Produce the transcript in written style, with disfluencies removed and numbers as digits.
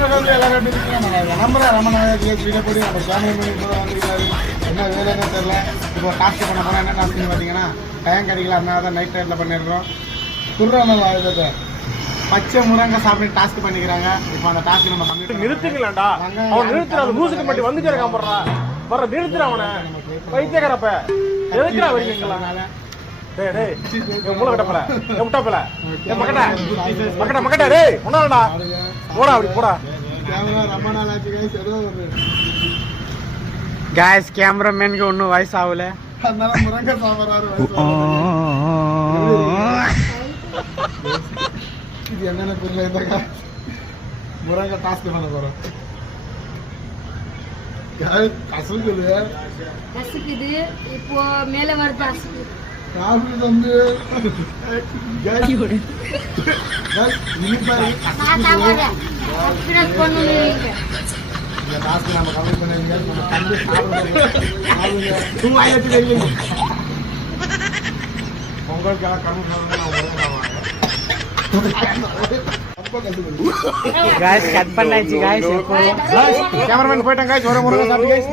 நம்புறேன் ரொம்ப வீடியோ நம்ம சேனல் வந்துருக்காரு. என்ன வேலைன்னு தெரியல. இப்போ டாஸ்க் பண்ண போனால் என்ன டாஸ்க்னு பார்த்தீங்கன்னா டைம் கிடைக்கல, அதனால தான் நைட் டைமில் பண்ணிடுறோம். குர்ரான இதை பச்சை முருங்கை சாப்பிட்டு டாஸ்க் பண்ணிக்கிறாங்க. இப்போ அந்த டாஸ்க் நம்ம பண்ணிட்டு நிறுத்துக்கலாம்டா. அவன் நிறுத்துறான், மூசுக்கு மட்டும் வந்துட்டே இருக்கான். வர்ற நிறுத்துற அவனை வைத்தியக்காரப்ப எதுக்குறா வரீங்களா? டேய் டேய் மூளை கட்ட போல முட்டா போல மக்கட்ட மக்கட்ட மக்கட்ட டேய் ஒண்ணாடா போடா அப்படி போடா. கேமரா ரொம்ப நாள் ஆச்சு गाइस. ஏதோ ஒரு गाइस கேமராமேனுக்கு ஒன்னும் வயசு ஆகல, அதனால முருங்கை சாப்பிடுறாரு. இது என்னென்ன புரியல. இந்த முருங்கை டாஸ்க் பண்ண போறோம். கசுக்குது இப்போ மேல வருது அசுக்கு. காஃபி வந்து நம்ம கமெண்ட் பண்ணுங்க. உங்களுக்கு गाइस கட் பண்ணாச்சு गाइस. கேமராமேன் போயிட்டாங்க गाइस. ஒரு முறை சாப்பிட்டு गाइस.